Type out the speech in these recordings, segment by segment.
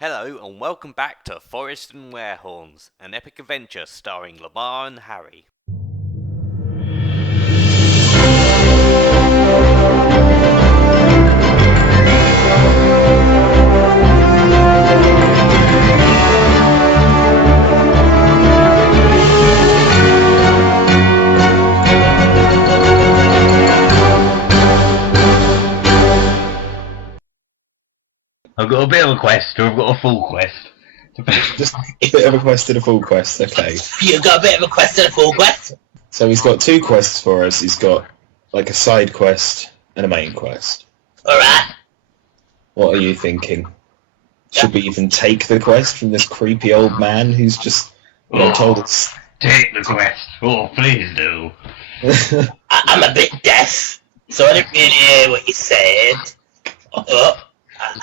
Hello and welcome back to Forest and Werehorns, an epic adventure starring Lamarr and Harry. I've got a bit of a quest, or I've got a full quest. Just a bit of a quest and a full quest, okay. You've got a bit of a quest and a full quest? So he's got two quests for us. He's got like a side quest and a main quest. Alright. What are you thinking? Should we even take the quest from this creepy old man who's just told us? Take the quest. Oh, please do. I'm a bit deaf, so I didn't really hear what you said.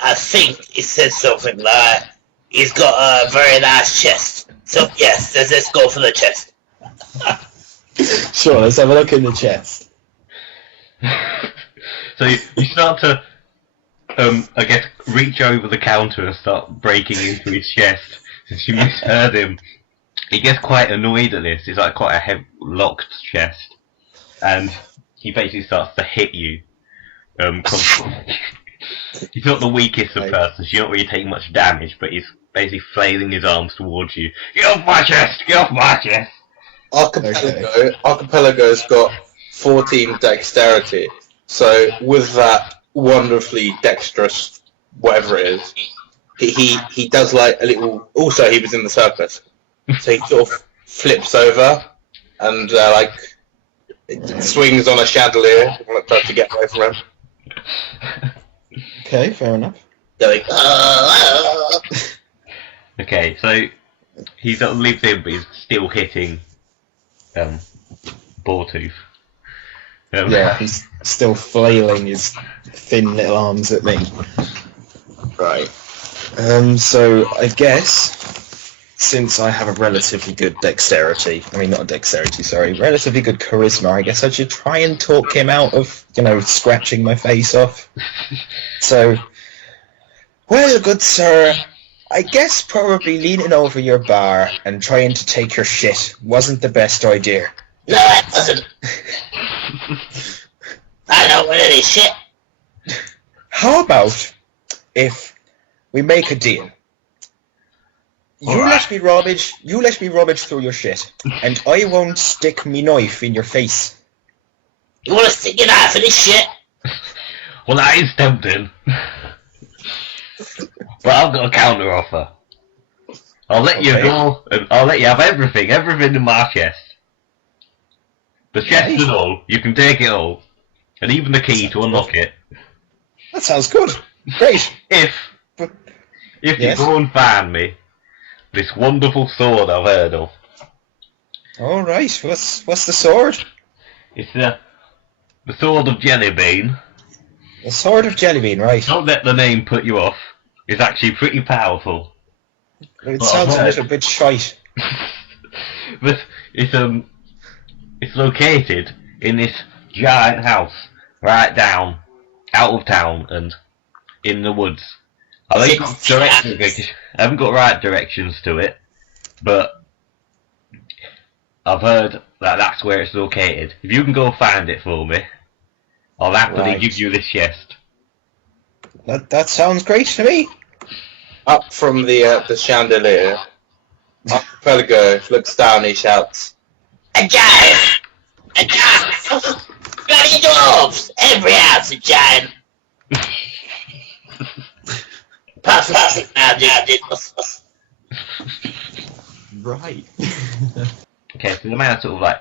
I think it said something like, he's got a very nice chest. So yes, let's go for the chest. Sure, let's have a look in the chest. So you start to, I guess, reach over the counter and start breaking into his chest. Since you misheard him, he gets quite annoyed at this. It's like quite a heavy, locked chest. And he basically starts to hit you. He's not the weakest of persons, you're not really taking much damage, but he's basically flailing his arms towards you. Get off my chest! Get off my chest! Archipelago's got 14 dexterity, so with that wonderfully dexterous, whatever it is, he does like a little... Also, he was in the circus, so he sort of flips over and swings on a chandelier and tries to get away from him. Okay, fair enough. Going, Okay, so he's lived in, but he's still hitting Boar-Tooth. Yeah, he's still flailing his thin little arms at me. Right. So I guess, since I have a relatively good relatively good charisma, I guess I should try and talk him out of, scratching my face off. So, well, good sir, I guess probably leaning over your bar and trying to take your shit wasn't the best idea. no, it wasn't. I don't want any shit. How about if we make a deal? You let me rummage through your shit, and I won't stick me knife in your face. You want to stick your knife in this shit? Well, that is tempting. But I've got a counter offer. I'll let you go, and I'll let you have everything in my chest. The chest and all, you can take it all. And even the key to unlock it. That sounds good. Great. If Yes? you go and find me this wonderful sword I've heard of. All right. What's the sword? It's the sword of Jellybean. The sword of Jellybean, right? Don't let the name put you off. It's actually pretty powerful. It sounds a little bit shite. But it's located in this giant house right down out of town and in the woods. I haven't got right directions to it, but I've heard that that's where it's located. If you can go find it for me, I'll happily give you this chest. That sounds great to me. Up from the chandelier, Archipelago looks down and he shouts, A giant! A giant! Bloody dwarves! Every house a giant! Puff, now, Right. Okay, so the man sort of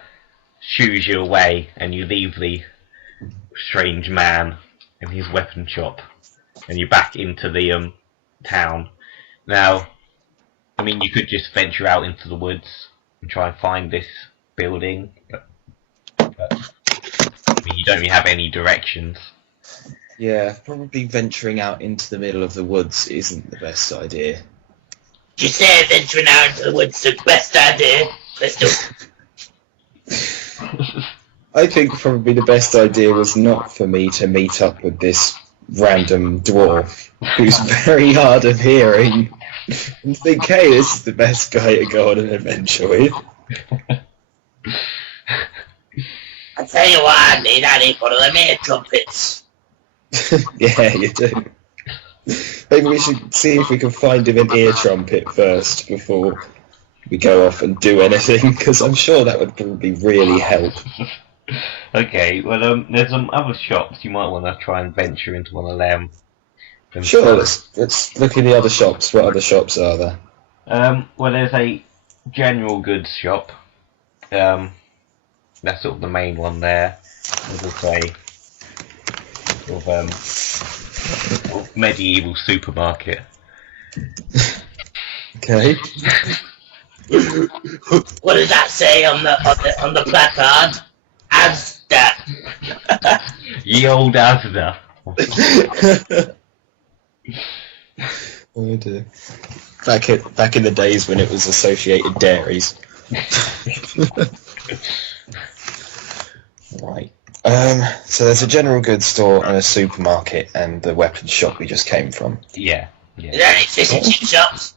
shoos you away, and you leave the strange man in his weapon shop, and you're back into the town. Now, I mean, you could just venture out into the woods and try and find this building, but I mean, you don't really have any directions. Yeah, probably venturing out into the middle of the woods isn't the best idea. You say venturing out into the woods is the best idea? Let's do it. I think probably the best idea was not for me to meet up with this random dwarf who's very hard of hearing and think, hey, this is the best guy to go on an adventure with. I tell you what I need one of them ear trumpets. Yeah, you do. Maybe we should see if we can find him an ear trumpet first before we go off and do anything, because I'm sure that would probably really help. Okay, well, there's some other shops you might want to try and venture into one of them. Sure, let's look in the other shops. What other shops are there? Well, there's a general goods shop. That's sort of the main one there. There's also a sort of medieval supermarket. Okay. What does that say on the placard? Asda. Ye old Asda. Oh dear. Back in the days when it was Associated Dairies. Right. So there's a general goods store and a supermarket and the weapons shop we just came from. Yeah. Is there any fish and chip shops?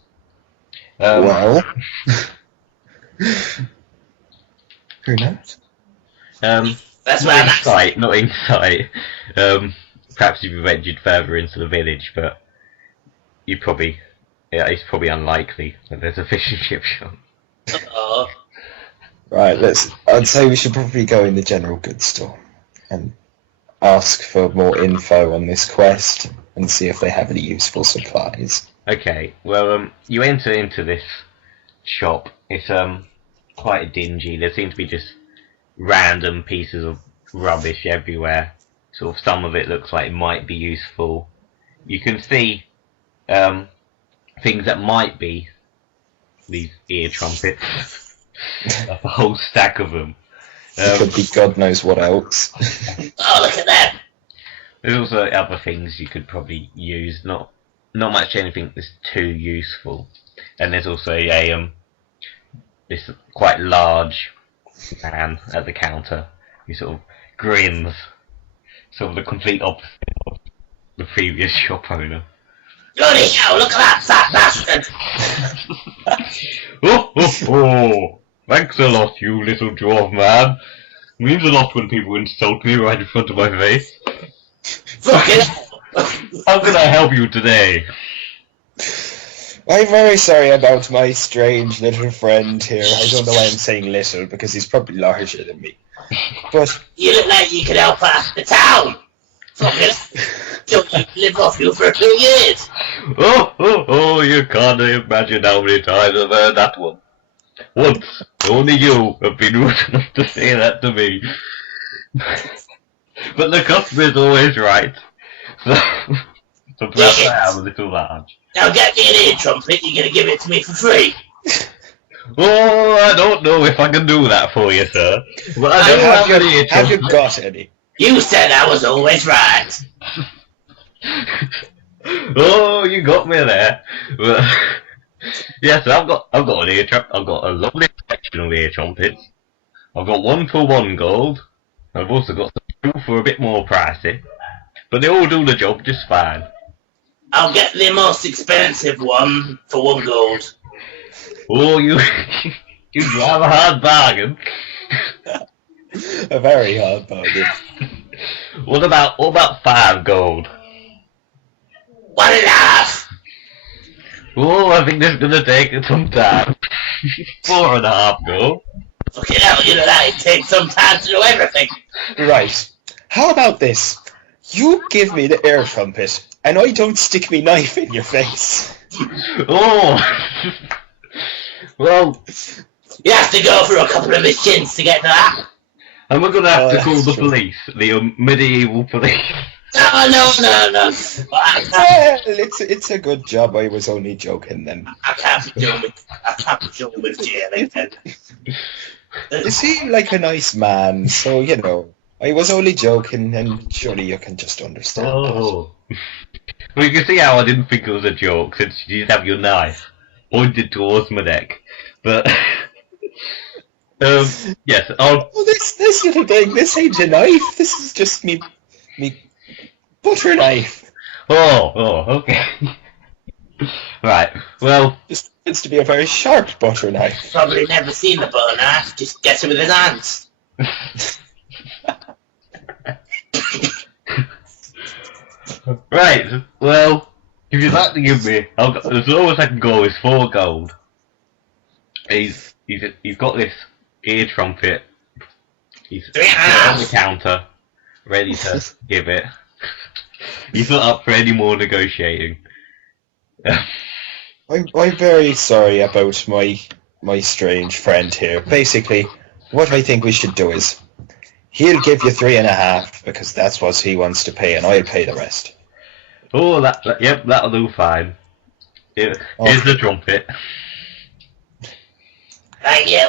Well, who knows? That's not where I'm in at. sight, not in sight. Perhaps if you ventured further into the village, but it's probably unlikely that there's a fish and chip shop. Oh, Right, I'd say we should probably go in the general goods store and ask for more info on this quest and see if they have any useful supplies. Okay, well, you enter into this shop. It's quite dingy. There seem to be just random pieces of rubbish everywhere. Sort of some of it looks like it might be useful. You can see things that might be these ear trumpets. A whole stack of them. It could be God knows what else. oh, look at that. There's also other things you could probably use. Not much anything that's too useful. And there's also a this quite large man at the counter who sort of grins, sort of the complete opposite of the previous shop owner. Bloody hell, look at that fat bastard. Oh! Thanks a lot, you little dwarf man. It means a lot when people insult me right in front of my face. Fucking How can I help you today? I'm very sorry about my strange little friend here. I don't know why I'm saying little, because he's probably larger than me. But You look like you could help out the town. Fucking don't you live off you for a few years. Oh, you can't imagine how many times I've heard that one. Once, only you have been rude enough to say that to me. But the customer's always right. So perhaps I am a little large. Now get me an ear trumpet, you're gonna give it to me for free. Oh, I don't know if I can do that for you, sir. But I don't have any have you got any? You said I was always right. Oh, you got me there. But, yes, I've got an ear trumpet. I've got a lovely collection of ear trumpets. I've got one for 1 gold. I've also got two for a bit more pricey. But they all do the job just fine. I'll get the most expensive one for 1 gold. Oh, you drive a hard bargain. A very hard bargain. What about 5 gold? 1.5. Oh, I think this is gonna take some time. 4.5 gold. Fucking hell, you know that it takes some time to do everything. Right. How about this? You give me the air trumpet, and I don't stick me knife in your face. Oh! Well, You have to go through a couple of machines to get to that. and we're gonna have to call that's the true. police, the medieval police. No. But I It's a good job. I was only joking then. can't be doing with jailing then. You seem like a nice man, so you know. I was only joking, and surely you can just understand. Oh. Well, you can see how I didn't think it was a joke, since you did have your knife pointed towards my neck. But, yes, I'll... Oh, this little thing, this ain't a knife. This is just me butter knife. Oh, okay. Right, well, This tends to be a very sharp butter knife. Probably never seen the butter knife. Just gets it with his hands. right, well, if you'd like to give me, as low as I can go is 4 gold. He's got this ear trumpet. He's on the counter, ready to give it. He's not up for any more negotiating. I'm very sorry about my strange friend here. Basically, what I think we should do is, he'll give you 3.5 because that's what he wants to pay, and I'll pay the rest. Oh, yep, that'll do fine. Here's the trumpet. Thank you.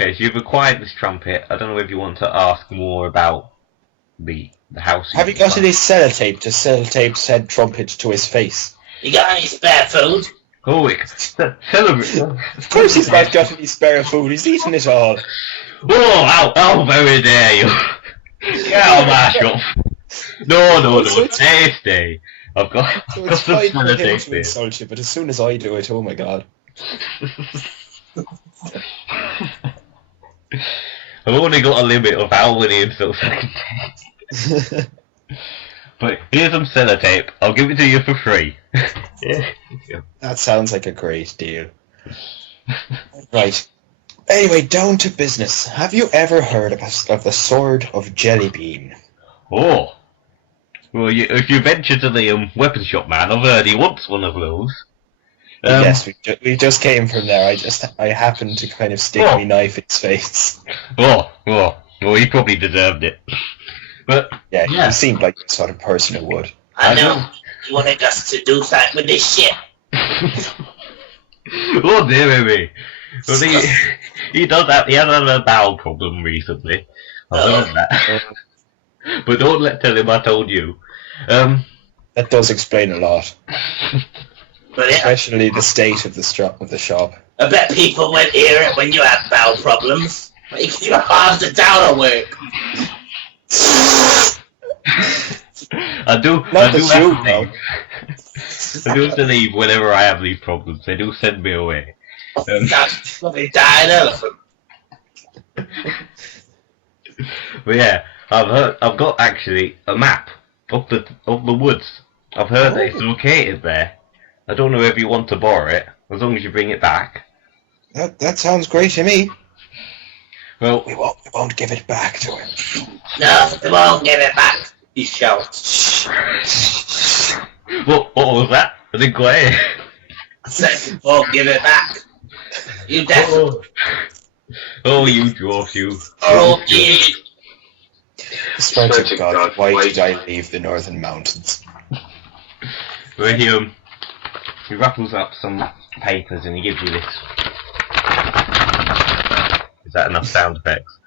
Okay, so you've acquired this trumpet. I don't know if you want to ask more about the house. Have you got any sellotape to sellotape said trumpet to his face? You got any spare food? Oh, celebrate. Of course he's not got any spare food, he's eaten it all. Oh, how very dare you! Get out of my shop! No, stay. I've got So it's some fine for him sellotape to here. insult you, but as soon as I do it, oh my god. I've only got a limit of how many insults I can take. But here's some sellotape. I'll give it to you for free. Yeah. That sounds like a great deal. Right. Anyway, down to business. Have you ever heard of the Sword of Jellybean? Oh. Well, if you venture to the weapon shop, man, I've heard he wants one of those. Yes, we just came from there. I happened to kind of stick my knife in his face. Well, he probably deserved it. But Yeah, he seemed like the sort of person who would. I know. You wanted us to do something with this shit. Oh dear me. Well, he has had a bowel problem recently. I've heard that. But don't tell him I told you. That does explain a lot, But yeah, especially the state of the shop. I bet people won't hear it when you have bowel problems. Makes you half the town at work. I do have to leave whenever I have these problems. They do send me away. That's bloody dying elephant. But yeah, I've got actually a map of the woods. I've heard that it's located there. I don't know if you want to borrow it, as long as you bring it back. That sounds great to me. Well, We won't give it back to him. No, they won't give it back. He shouts. what was that? I didn't quite hear. I said, won't give it back. You definitely. Oh, you dwarf, you. Oh, yeah. Swear to God, why did I leave the Northern Mountains? Where he rattles up some papers and he gives you this. Is that enough sound effects?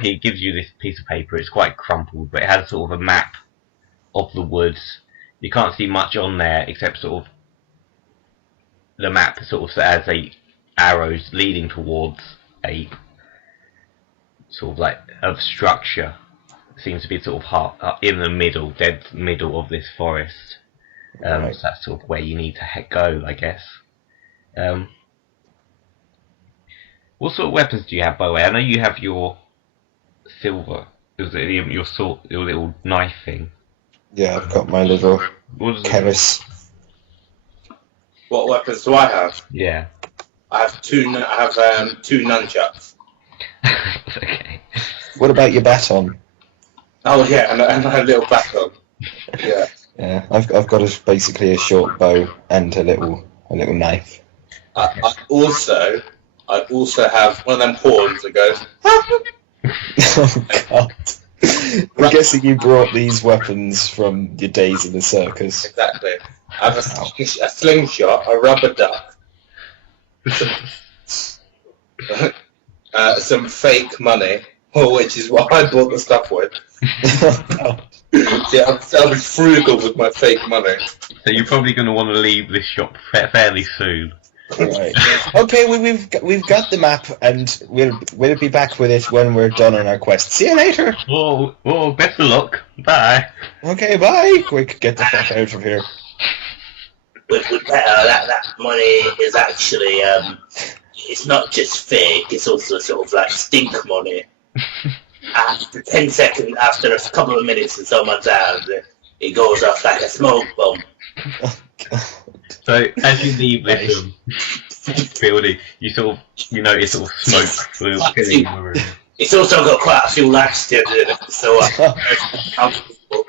He gives you this piece of paper. It's quite crumpled, but it has sort of a map of the woods. You can't see much on there except sort of the map sort of has arrows leading towards a sort of like a structure. It seems to be sort of in the middle, dead middle of this forest. Right. So that's sort of where you need to go, I guess. What sort of weapons do you have, by the way? I know you have your silver. Your sword, your little knife thing. Yeah, I've got my little What is it? keris. What weapons do I have? Yeah. I have two nunchucks. Okay. What about your baton? Oh yeah, and a little baton. Yeah. Yeah, I've got basically a short bow and a little knife. I also have one of them horns that goes. Oh God! I'm guessing you brought these weapons from your days in the circus. Exactly. I have a slingshot, a rubber duck, some fake money, which is what I bought the stuff with. Yeah, I'll be frugal with my fake money. So you're probably going to want to leave this shop fairly soon. Right. Okay, we've got the map, and we'll be back with it when we're done on our quest. See you later. Oh, best of luck. Bye. Okay, bye. Quick, get the fuck out of here. better. That money is actually it's not just fake. It's also sort of like stink money. After 10 seconds, after a couple of minutes in someone's hands, it goes off like a smoke bomb. So as you leave this building, you notice sort of smoke filling the room. It's also got quite a few laxatives in it, so comfortable.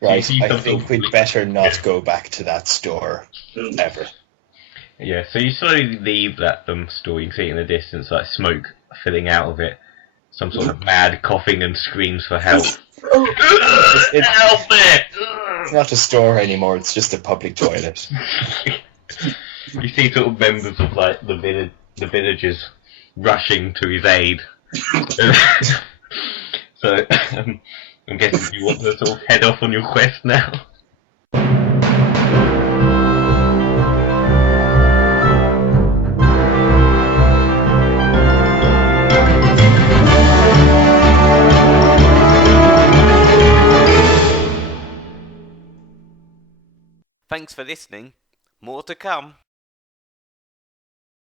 Right, see I something think we'd better not go back to that store ever. Yeah, so you slowly leave that store. You can see it in the distance, like smoke filling out of it. Some sort of mad coughing and screams for help. Help me! It's not a store anymore, it's just a public toilet. You see sort of members of like the villagers rushing to his aid. So I'm guessing you want to sort of head off on your quest now. Thanks for listening. More to come.